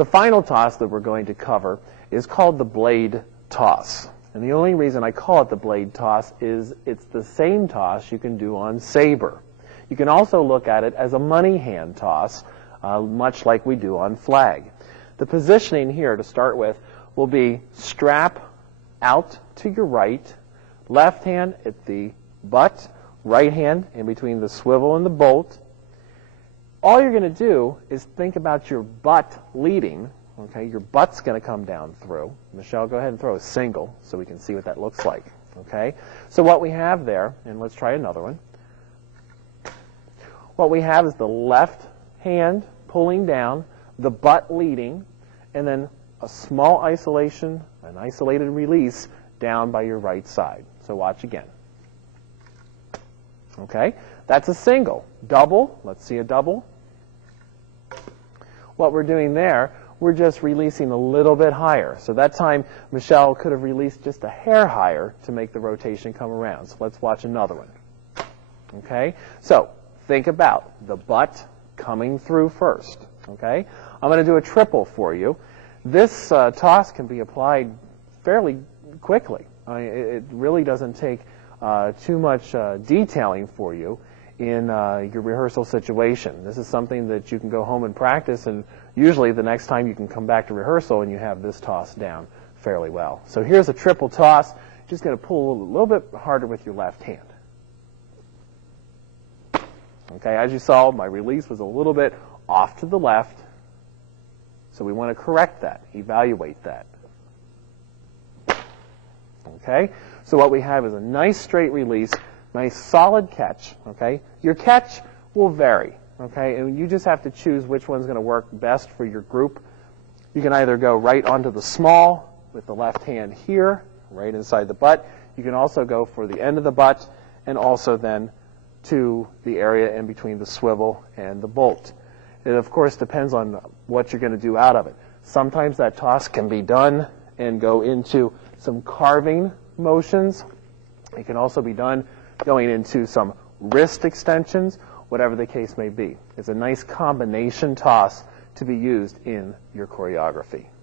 The final toss that we're going to cover is called the blade toss. And the only reason I call it the blade toss is it's the same toss you can do on saber. You can also look at it as a money hand toss, much like we do on flag. The positioning here to start with will be strap out to your right, left hand at the butt, right hand in between the swivel and the bolt. All you're going to do is think about your butt leading. Okay, your butt's going to come down through. Michelle, go ahead and throw a single so we can see what that looks like. Okay, so what we have there, and let's try another one. What we have is the left hand pulling down, the butt leading, and then a small isolation, an isolated release down by your right side. So watch again. Okay, that's a single. Double, let's see a double. What we're doing there, we're just releasing a little bit higher. So that time, Michelle could have released just a hair higher to make the rotation come around. So let's watch another one. Okay, so think about the butt coming through first. Okay, I'm going to do a triple for you. This toss can be applied fairly quickly. It really doesn't take too much detailing for you in your rehearsal situation. This is something that you can go home and practice, and usually the next time you can come back to rehearsal and you have this toss down fairly well. So here's a triple toss. Just going to pull a little bit harder with your left hand. Okay, as you saw, my release was a little bit off to the left, so we want to correct that, evaluate that. Okay, so what we have is a nice straight release, nice solid catch. Okay, your catch will vary. Okay, and you just have to choose which one's going to work best for your group. You can either go right onto the small with the left hand here, right inside the butt. You can also go for the end of the butt and also then to the area in between the swivel and the bolt. It, of course, depends on what you're going to do out of it. Sometimes that toss can be done and go into some carving motions. It can also be done going into some wrist extensions, whatever the case may be. It's a nice combination toss to be used in your choreography.